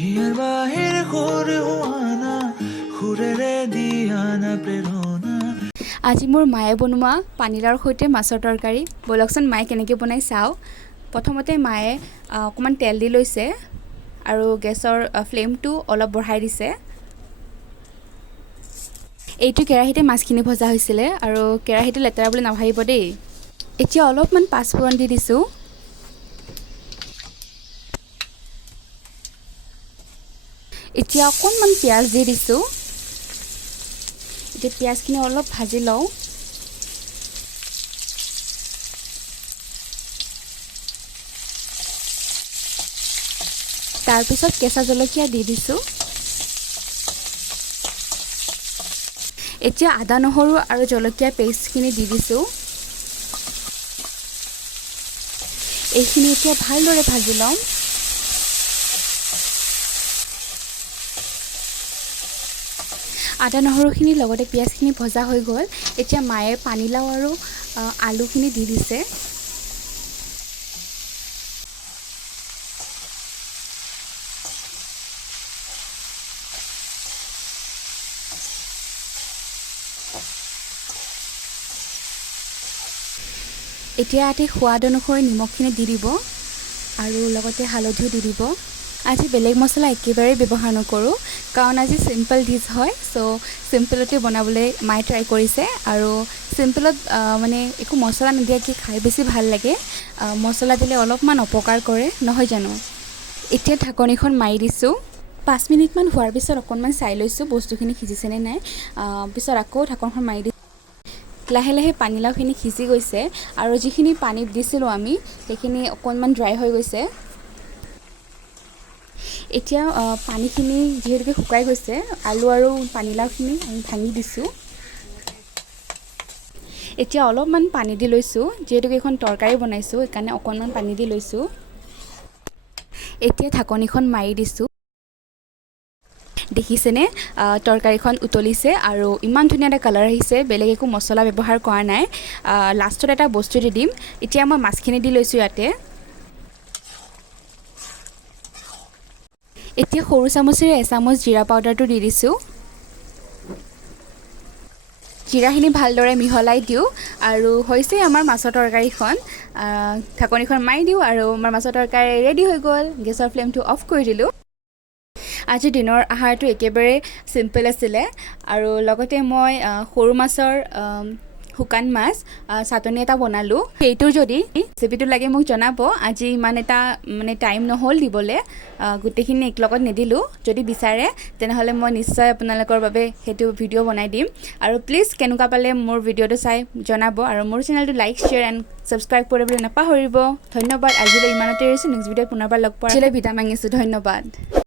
হিয়াৰ বাহিৰ সৰু হোৱানা সুৰেৰে দিয়ানা প্ৰেৰণা। আজি মোৰ মায়ে বনোৱা পানীলাওৰ সৈতে মাছৰ তৰকাৰী। বলকচোন মায়ে কেনেকৈ বনাই চাওঁ। প্ৰথমতে মায়ে অকণমান তেল দি লৈছে আৰু গেছৰ ফ্লেমটো অলপ বঢ়াই দিছে। এইটো কেৰাহীতে মাছখিনি ভজা হৈছিলে আৰু কেৰাহীটো লেতেৰা বুলি নাভাবিব দেই। এতিয়া অলপমান পাঁচফোৰণ দি দিছোঁ। এতিয়া অকণমান পিঁয়াজ দি দিছোঁ। এতিয়া পিঁয়াজখিনি অলপ ভাজি লওঁ। তাৰপিছত কেঁচা জলকীয়া দি দিছোঁ। এতিয়া আদা নহৰু আৰু জলকীয়া পেষ্টখিনি দি দিছোঁ। এইখিনি এতিয়া ভালদৰে ভাজি ল'ম। আদা নহৰুখিনি লগতে পিঁয়াজখিনি ভজা হৈ গ'ল। এতিয়া মায়ে পানীলাও আৰু আলুখিনি দি দিছে। এতিয়া ইয়াতে সোৱাদ অনুসৰি নিমখখিনি দি দিব আৰু লগতে হালধিও দি দিব। আজি বেলেগ মছলা একেবাৰে ব্যৱহাৰ নকৰোঁ, কাৰণ আজি চিম্পল ডিছ হয়। চ' চিম্পলতে বনাবলৈ মায়ে ট্ৰাই কৰিছে আৰু চিম্পলত মানে একো মছলা নিদিয়াকৈ খাই বেছি ভাল লাগে। মছলা দিলে অলপমান অপকাৰ কৰে, নহয় জানো? এতিয়া ঢাকনিখন মাৰি দিছোঁ। 5 মিনিটমান হোৱাৰ পিছত অকণমান চাই লৈছোঁ বস্তুখিনি সিজিছেনে নাই। পিছত আকৌ ঢাকনখন মাৰি দিছোঁ। লাহে লাহে পানীলাওখিনি সিজি গৈছে আৰু যিখিনি পানী দিছিলোঁ আমি সেইখিনি অকণমান ড্ৰাই হৈ গৈছে। এতিয়া পানীখিনি যিহেতুকে শুকাই গৈছে, আলু আৰু পানীলাওখিনি আমি ভাঙি দিছোঁ। এতিয়া অলপমান পানী দি লৈছোঁ, যিহেতুকে এইখন তৰকাৰী বনাইছোঁ সেইকাৰণে অকণমান পানী দি লৈছোঁ। এতিয়া ঢাকনিখন মাৰি দিছোঁ। দেখিছেনে তৰকাৰীখন উতলিছে আৰু ইমান ধুনীয়া এটা কালাৰ আহিছে। বেলেগ একো মছলা ব্যৱহাৰ কৰা নাই। লাষ্টত এটা বস্তু দি দিম। এতিয়া মই মাছখিনি দি লৈছোঁ ইয়াতে। এতিয়া সৰু চামুচেৰে এচামুচ জিৰা পাউডাৰটো দি দিছোঁ। জিৰাখিনি ভালদৰে মিহলাই দিওঁ আৰু হৈছে আমাৰ মাছৰ তৰকাৰীখন। ঢাকনিখন মাৰি দিওঁ আৰু আমাৰ মাছৰ তৰকাৰী ৰেডি হৈ গ'ল। গেছৰ ফ্লেমটো অফ কৰি দিলোঁ। আজি দিনৰ আহাৰটো একেবাৰে চিম্পল আছিলে আৰু লগতে মই সৰু মাছৰ শুকান মাছ চাটনি এটা বনালোঁ। সেইটো যদি ৰেচিপিটো লাগে মোক জনাব। আজি ইমান এটা মানে টাইম নহ'ল দিবলৈ, গোটেইখিনি একেলগত নিদিলোঁ। যদি বিচাৰে তেনেহ'লে মই নিশ্চয় আপোনালোকৰ বাবে সেইটো ভিডিঅ' বনাই দিম। আৰু প্লিজ কেনেকুৱা পালে মোৰ ভিডিঅ'টো চাই জনাব আৰু মোৰ চেনেলটো লাইক, শ্বেয়াৰ এণ্ড ছাবস্ক্ৰাইব কৰিবলৈ নাপাহৰিব। ধন্যবাদ। আজিলৈ ইমানতে এৰিছোঁ। নেক্সট ভিডিঅ'ত পুনৰবাৰ লগ পোৱাৰ আজিলৈ বিদায় মাগিছোঁ। ধন্যবাদ।